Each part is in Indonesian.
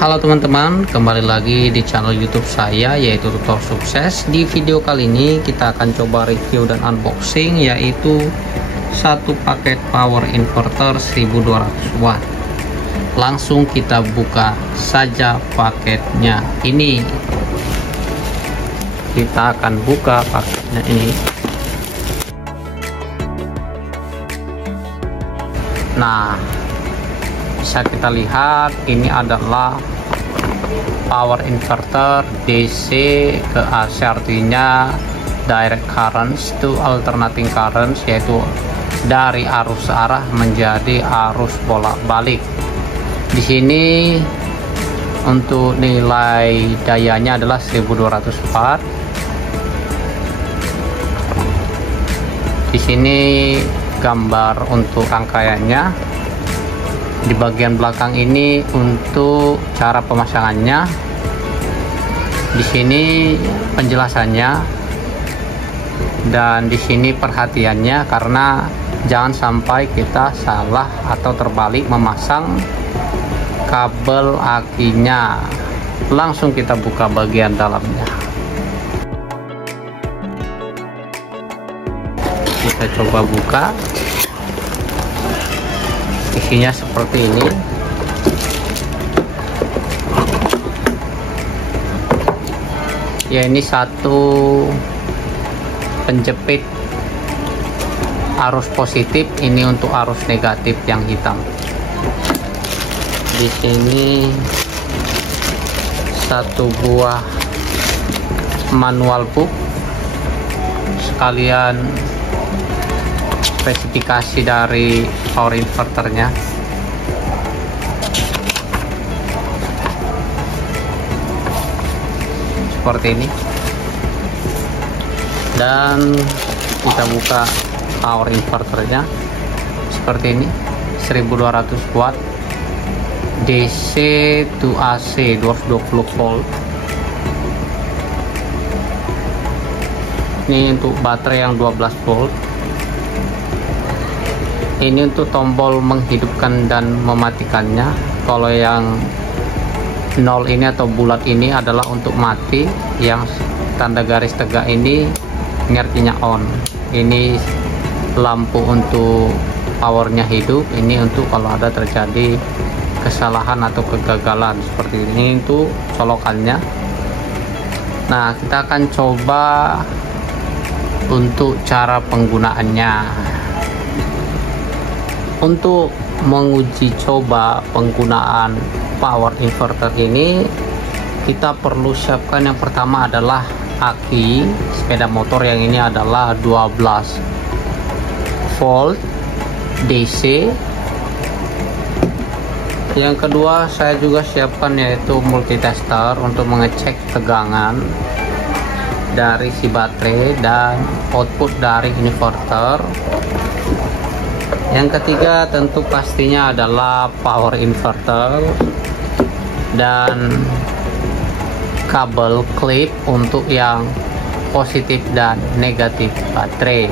Halo teman-teman, kembali lagi di channel YouTube saya yaitu Tutor Sukses. Di video kali ini kita akan coba review dan unboxing yaitu satu paket power inverter 1200 watt. Langsung kita buka saja paketnya. Ini kita akan buka paketnya ini. Nah, bisa kita lihat ini adalah power inverter DC ke AC, artinya direct currents to alternating currents, yaitu dari arus arah menjadi arus bolak-balik. Di sini untuk nilai dayanya adalah 1200 watt. Di sini gambar untuk rangkaiannya. Di bagian belakang ini untuk cara pemasangannya. Di sini penjelasannya, dan di sini perhatiannya karena jangan sampai kita salah atau terbalik memasang kabel akinya. Langsung kita buka bagian dalamnya. Kita coba buka. Isinya seperti ini. Ya, ini satu penjepit arus positif, ini untuk arus negatif yang hitam. Di sini satu buah manual book sekalian spesifikasi dari power inverternya. Seperti ini. Dan kita buka power inverternya seperti ini, 1200 watt DC to AC 220 volt. Ini untuk baterai yang 12 volt. Ini untuk tombol menghidupkan dan mematikannya. Kalau yang 0 ini atau bulat ini adalah untuk mati, yang tanda garis tegak ini artinya on. Ini lampu untuk powernya hidup, ini untuk kalau ada terjadi kesalahan atau kegagalan seperti ini. Untuk colokannya. Nah, kita akan coba untuk cara penggunaannya. Untuk menguji coba penggunaan power inverter ini, kita perlu siapkan yang pertama adalah aki sepeda motor, yang ini adalah 12 volt DC. Yang kedua saya juga siapkan yaitu multitester untuk mengecek tegangan dari si baterai dan output dari inverter. Yang ketiga tentu pastinya adalah power inverter dan kabel klip untuk yang positif dan negatif baterai.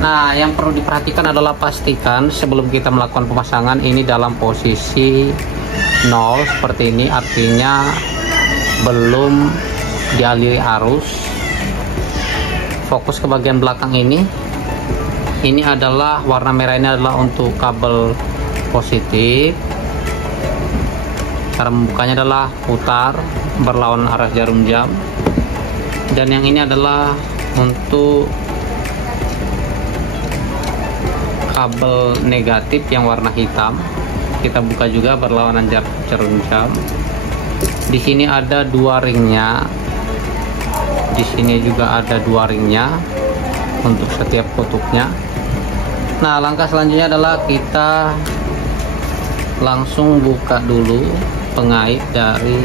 Nah, yang perlu diperhatikan adalah pastikan sebelum kita melakukan pemasangan ini dalam posisi 0 seperti ini, artinya belum dialiri arus. Fokus ke bagian belakang ini. Ini adalah warna merah, ini adalah untuk kabel positif. Cara membukanya adalah putar berlawanan arah jarum jam. Dan yang ini adalah untuk kabel negatif yang warna hitam. Kita buka juga berlawanan jarum jam. Di sini ada dua ringnya. Di sini juga ada dua ringnya untuk setiap kutubnya. Nah, langkah selanjutnya adalah kita langsung buka dulu pengait dari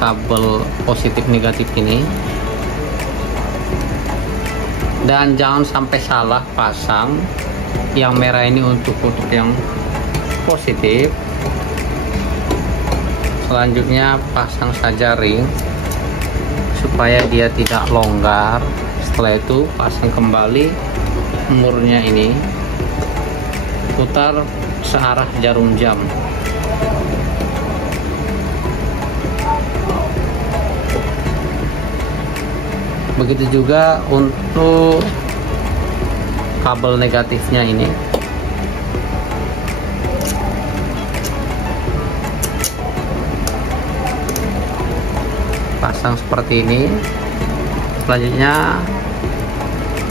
kabel positif negatif ini. Dan jangan sampai salah pasang. Yang merah ini untuk kutub yang positif. Selanjutnya pasang saja ring supaya dia tidak longgar. Setelah itu pasang kembali murnya ini, putar searah jarum jam. Begitu juga untuk kabel negatifnya ini. Pasang seperti ini. Selanjutnya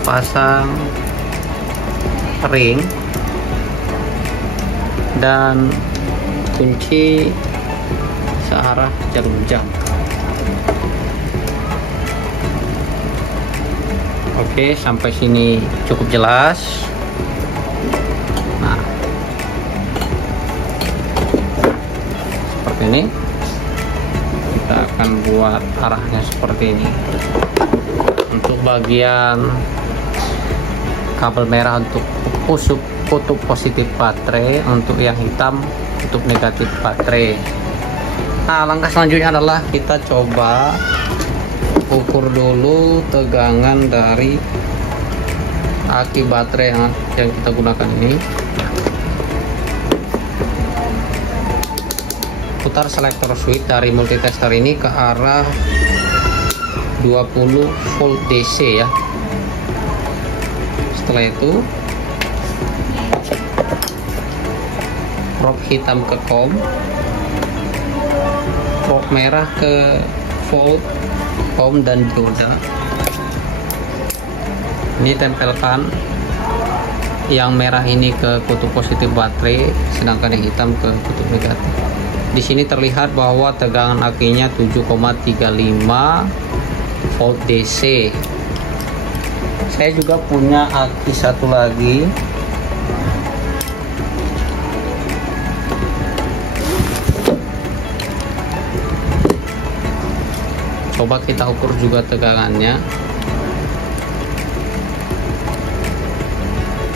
pasang ring dan kunci searah jarum jam. Oke, sampai sini cukup jelas. Nah, seperti ini. Kita akan buat arahnya seperti ini. Untuk bagian kabel merah untuk kutub positif baterai, untuk yang hitam kutub negatif baterai. Nah, langkah selanjutnya adalah kita coba ukur dulu tegangan dari aki baterai yang kita gunakan ini. Putar selektor switch dari multitester ini ke arah 20 volt DC ya. Setelah itu probe hitam ke COM, probe merah ke volt, COM dan dioda. Ini tempelkan yang merah ini ke kutub positif baterai, sedangkan yang hitam ke kutub negatif. Di sini terlihat bahwa tegangan akinya 7,35 volt DC. Saya juga punya aki satu lagi. Coba kita ukur juga tegangannya.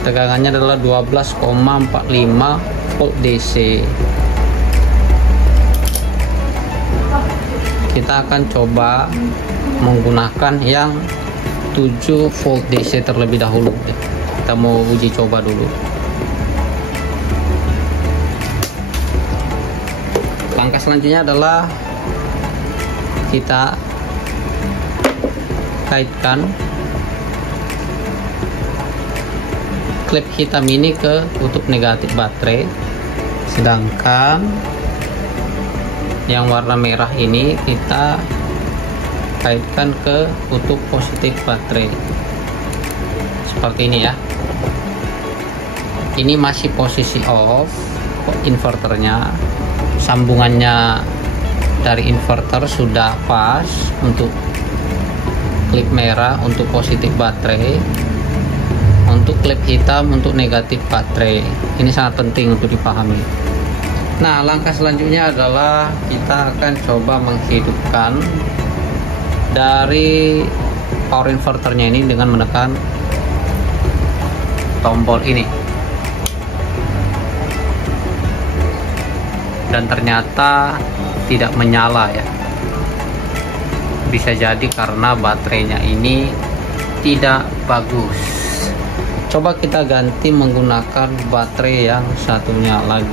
Tegangannya adalah 12,45 volt DC. Kita akan coba menggunakan yang 7 volt DC terlebih dahulu. Kita mau uji coba dulu. Langkah selanjutnya adalah kita kaitkan klip hitam ini ke kutub negatif baterai, sedangkan yang warna merah ini kita kaitkan ke kutub positif baterai seperti ini ya. Ini masih posisi off inverternya, sambungannya dari inverter sudah pas untuk klip merah untuk positif baterai, untuk klip hitam untuk negatif baterai. Ini sangat penting untuk dipahami. Nah, langkah selanjutnya adalah kita akan coba menghidupkan dari power inverternya ini dengan menekan tombol ini. Dan ternyata tidak menyala ya. Bisa jadi karena baterainya ini tidak bagus. Coba kita ganti menggunakan baterai yang satunya lagi.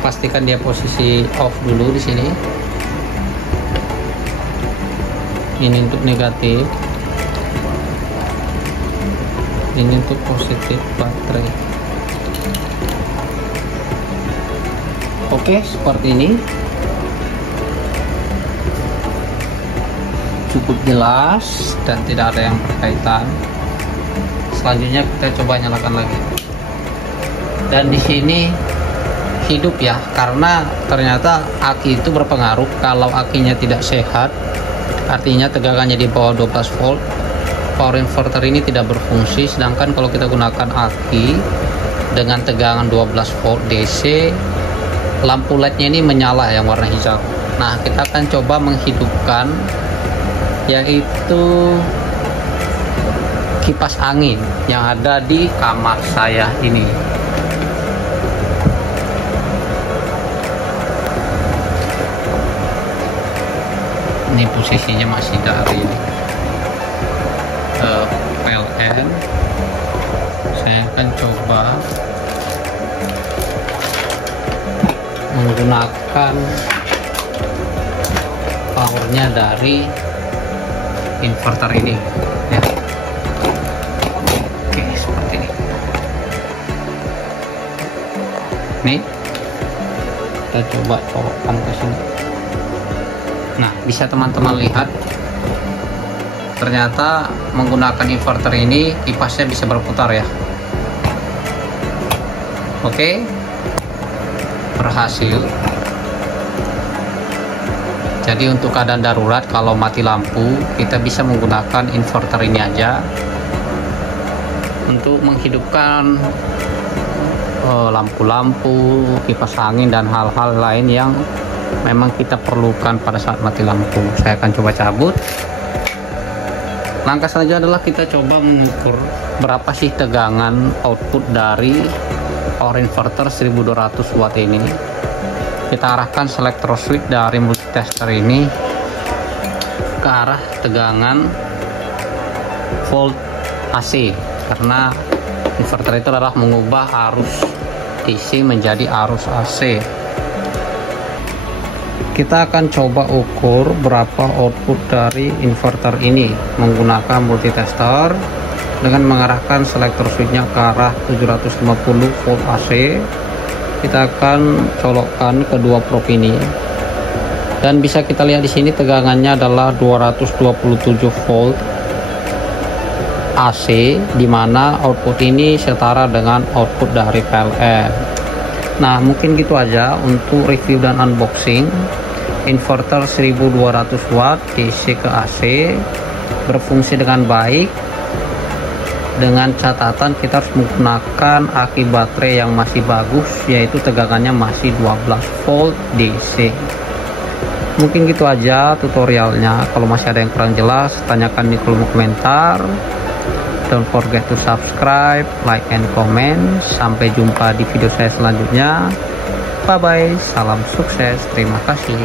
Pastikan dia posisi off dulu di sini. Ini untuk negatif, ini untuk positif baterai. Oke, seperti ini. Cukup jelas dan tidak ada yang berkaitan. Selanjutnya kita coba nyalakan lagi. Dan di sini hidup ya, karena ternyata aki itu berpengaruh. Kalau akinya tidak sehat, artinya tegangannya di bawah 12 volt, power inverter ini tidak berfungsi. Sedangkan kalau kita gunakan aki dengan tegangan 12 volt DC, lampu LED-nya ini menyala yang warna hijau. Nah, kita akan coba menghidupkan yaitu kipas angin yang ada di kamar saya ini. Ini posisinya masih dari PLN. saya akan coba menggunakan powernya dari inverter ini ya. Oke, seperti ini. Nih, kita coba colokkan ke sini. Nah, bisa teman-teman lihat, ternyata menggunakan inverter ini kipasnya bisa berputar ya. Oke, berhasil. Jadi untuk keadaan darurat kalau mati lampu, kita bisa menggunakan inverter ini aja untuk menghidupkan lampu-lampu, kipas angin dan hal-hal lain yang memang kita perlukan pada saat mati lampu. Saya akan coba cabut. Langkah selanjutnya adalah kita coba mengukur berapa sih tegangan output dari power inverter 1200 watt ini. Kita arahkan selector switch dari multitester ini ke arah tegangan volt AC, karena inverter itu adalah mengubah arus DC menjadi arus AC. Kita akan coba ukur berapa output dari inverter ini menggunakan multitester dengan mengarahkan selector switchnya ke arah 750 volt AC. Kita akan colokkan kedua probe ini dan bisa kita lihat di sini tegangannya adalah 227 volt AC, di mana output ini setara dengan output dari PLN. Nah, mungkin gitu aja untuk review dan unboxing inverter 1200 watt DC ke AC, berfungsi dengan baik. Dengan catatan kita harus menggunakan aki baterai yang masih bagus, yaitu tegangannya masih 12 volt DC. Mungkin gitu aja tutorialnya. Kalau masih ada yang kurang jelas, tanyakan di kolom komentar. Don't forget to subscribe, like, and comment. Sampai jumpa di video saya selanjutnya. Bye bye, salam sukses, terima kasih.